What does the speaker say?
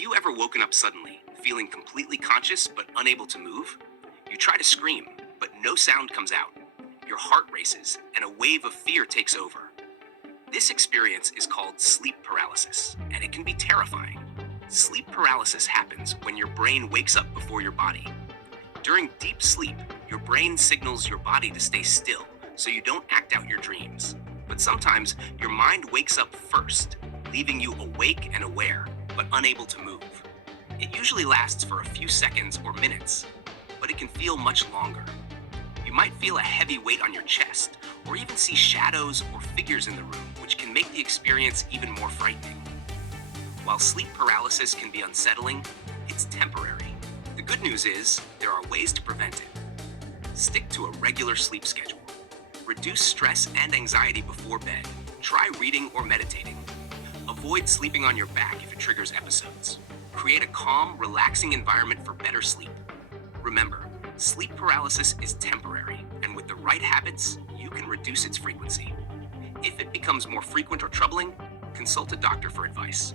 you ever woken up suddenly, feeling completely conscious but unable to move? You try to scream, but no sound comes out. Your heart races, and a wave of fear takes over. This experience is called sleep paralysis, and it can be terrifying. Sleep paralysis happens when your brain wakes up before your body. During deep sleep, your brain signals your body to stay still so you don't act out your dreams. But sometimes your mind wakes up first, leaving you awake and aware, but unable to move. It usually lasts for a few seconds or minutes, but it can feel much longer. You might feel a heavy weight on your chest, or even see shadows or figures in the room, which can make the experience even more frightening. While sleep paralysis can be unsettling, it's temporary. The good news is, there are ways to prevent it. Stick to a regular sleep schedule. Reduce stress and anxiety before bed. Try reading or meditating. Avoid sleeping on your back if it triggers episodes. Create a calm, relaxing environment for better sleep. Remember, sleep paralysis is temporary, and with the right habits, you can reduce its frequency. If it becomes more frequent or troubling, consult a doctor for advice.